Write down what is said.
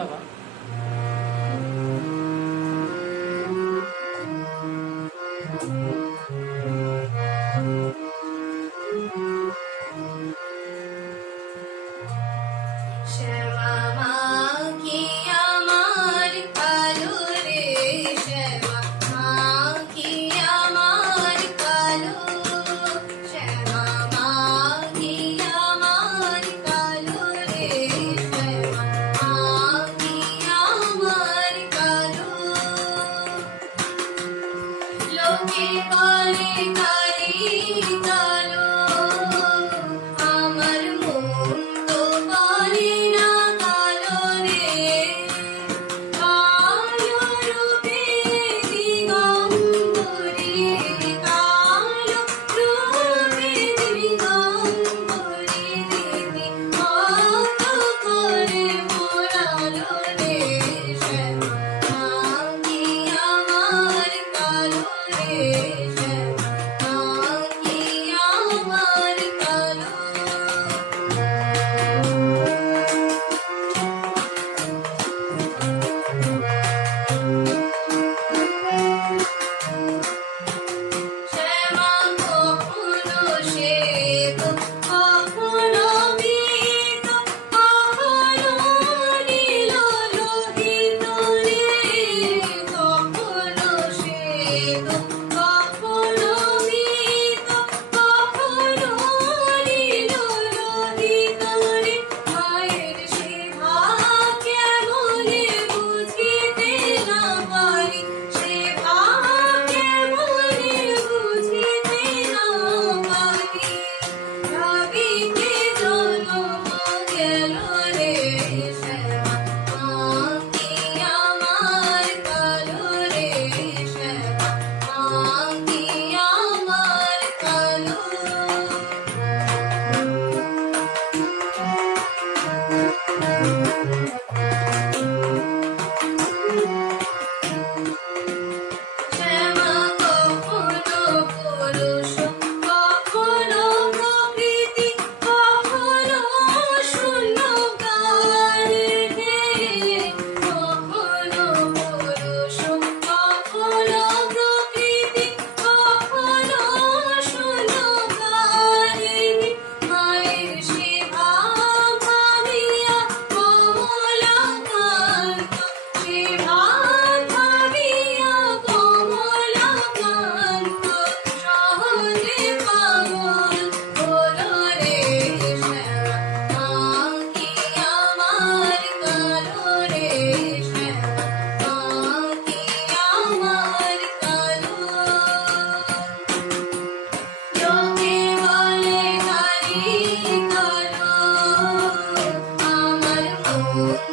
বাবা। শ্যামা মা কি আমার কালো রে, শ্যামা মা কি আমার কালো, শ্যামা মা কি আমার কালো রে, শ্যামা মা কি আমার কালো। লোকে বলে কালি কালো, আমার মন তো বলে না কালো রে। কালো রূপে দিগম্বরী, কালো রূপে দিগম্বরী দিদি কত করে মোড়ালো রে, শ্যামা মা কি আমার কালো রে, শ্যামা মা কি আমার কালো। শ্যামা কখনো শ্বেত, কখনো পীত, কখনো নীল লোহিত রে, কখনো শ্বেত, কখনো পীত, কখনো নীল লোহিত রে। মায়ের সেবা কেমনে বুঝিতে না পারি, সেবা কেমনে বুঝিতে না পারি। ভাবিতে জনম গেল রে, শ্যামা মা কি আমার কালো রে, শ্যামা মা কি আমার কালো। শ্যামা কখনো পুরুষ, কখনো প্রকৃতি, কখনো শূন্যকার হে। কখনো পুরুষ, কখনো প্রকৃতি, কখনো শূন্যকার হে। মায়ের সেবা ভাবিয়া কমলাকান্ত, সেবা ভাবিয়া কমলাকান্ত সহজে পাগল হলো রে, শ্যামা মা কি আমার কালো রে, শ্যামা মা কি আমার কালো। লোকে বলে কালি কালো, আমার মন